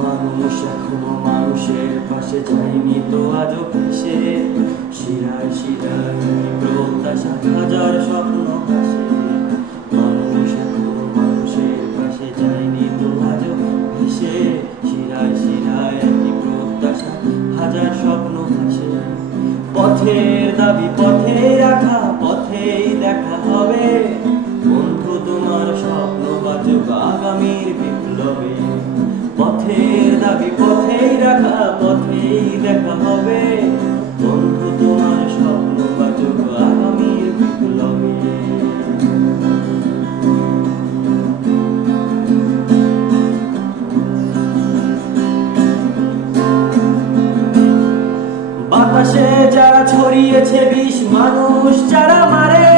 মানুষ এখনো মানুষের পাশে যায়নি তো আজও ভেসে, শিরায় শিরায় প্রত্যাশা হাজার স্বপ্ন ভাসে। মানুষ এখনো মানুষের পাশে যায়নি তো আজও ভেসে, শিরায় শিরায় প্রত্যাশা হাজার স্বপ্ন ভাসে। পথের দাবি পথে রাখা, পথেই দেখা হবে বন্ধু তোমার স্বপ্ন বাঁচুক আগামীর বিপ্লবে। পথের দাবি পথেই রাখা, পথেই দেখা হবে বন্ধু তোমার স্বপ্ন বাঁচুক আগামীর বিপ্লবে। বাতাসে যারা ছড়িয়েছে বিষ, মানুষ যারা মারে,